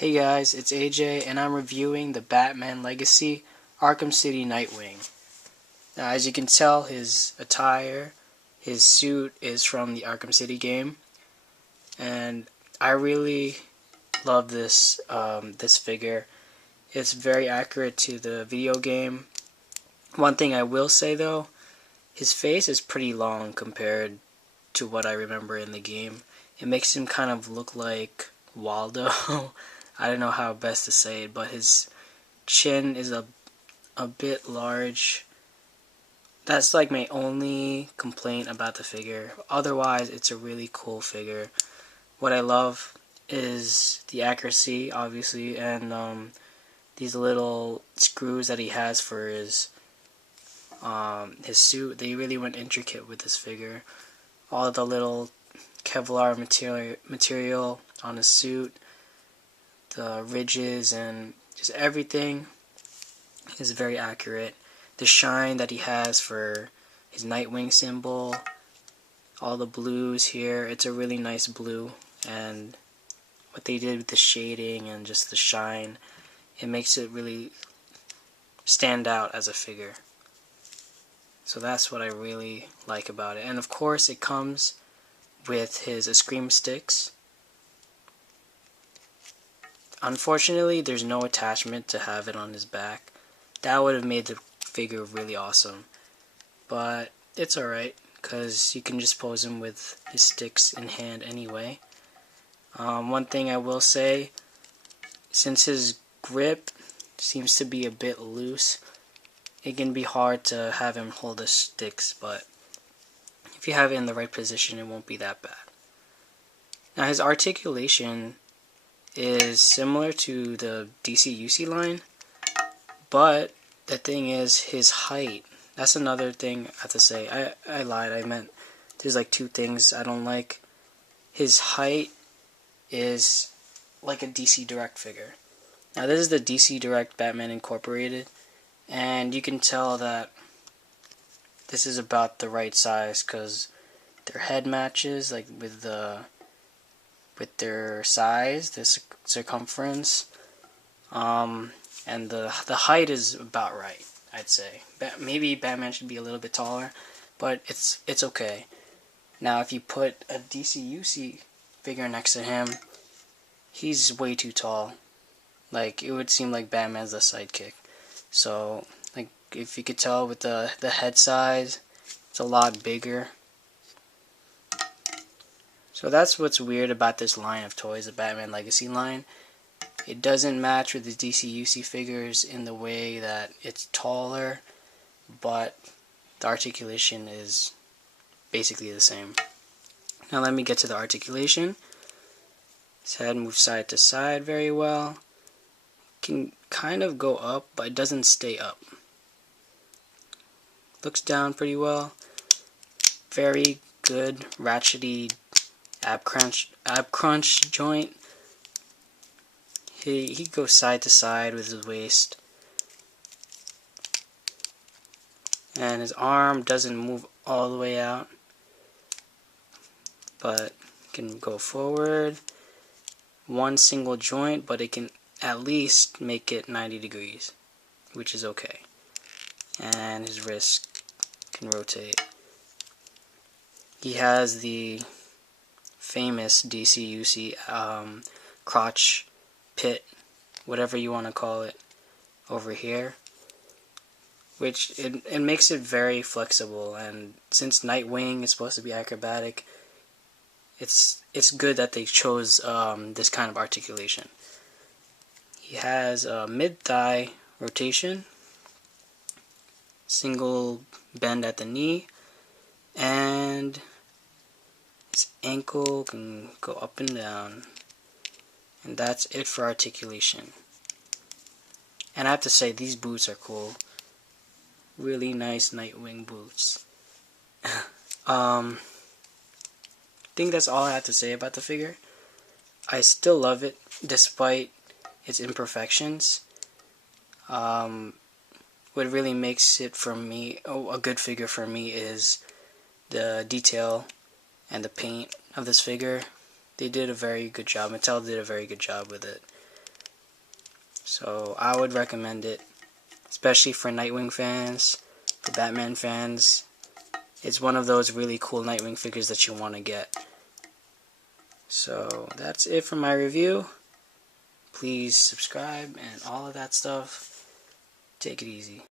Hey guys, it's AJ and I'm reviewing the Batman Legacy Arkham City Nightwing. Now, as you can tell, his attire, his suit is from the Arkham City game, and I really love this figure. It's very accurate to the video game. One thing I will say though, his face is pretty long compared to what I remember in the game. It makes him kind of look like Waldo. I don't know how best to say it, but his chin is a bit large. That's like my only complaint about the figure. Otherwise, it's a really cool figure. What I love is the accuracy, obviously, and these little screws that he has for his suit. They really went intricate with this figure. All the little Kevlar material on his suit, the ridges, and just everything is very accurate. The shine that he has for his Nightwing symbol, all the blues here, it's a really nice blue, and what they did with the shading and just the shine, it makes it really stand out as a figure. So that's what I really like about it. And of course it comes with his scream sticks. Unfortunately, there's no attachment to have it on his back. That would have made the figure really awesome. But it's alright, because you can just pose him with his sticks in hand anyway. One thing I will say, since his grip seems to be a bit loose, it can be hard to have him hold the sticks, but if you have it in the right position, it won't be that bad. Now, his articulation is similar to the DC-UC line, but the thing is his height. That's another thing I have to say. I lied. I meant there's like two things I don't like. His height is like a DC Direct figure. Now this is the DC Direct Batman Incorporated, and you can tell that this is about the right size because their head matches like with their size, the circumference, and the height is about right, I'd say. Maybe Batman should be a little bit taller, but it's okay. Now, if you put a DC-UC figure next to him, he's way too tall. Like, it would seem like Batman's the sidekick. So, like, if you could tell with the head size, it's a lot bigger. So that's what's weird about this line of toys, the Batman Legacy line. It doesn't match with the DC-UC figures in the way that it's taller, but the articulation is basically the same. Now let me get to the articulation. His head moves side to side very well. Can kind of go up, but it doesn't stay up. Looks down pretty well. Very good ratchety ab crunch joint. He goes side to side with his waist. And his arm doesn't move all the way out, but can go forward. One single joint, but it can at least make it 90 degrees, which is okay. And his wrist can rotate. He has the famous DC-UC crotch pit, whatever you want to call it, over here, which it makes it very flexible. And since Nightwing is supposed to be acrobatic, it's good that they chose this kind of articulation. He has a mid-thigh rotation, single bend at the knee, and his ankle can go up and down. And that's it for articulation. And I have to say, these boots are cool. Really nice Nightwing boots. I think that's all I have to say about the figure. I still love it, despite its imperfections. What really makes it for me, a good figure for me, is the detail and the paint of this figure. They did a very good job. Mattel did a very good job with it. So I would recommend it, especially for Nightwing fans, for Batman fans. It's one of those really cool Nightwing figures that you want to get. So that's it for my review. Please subscribe and all of that stuff. Take it easy.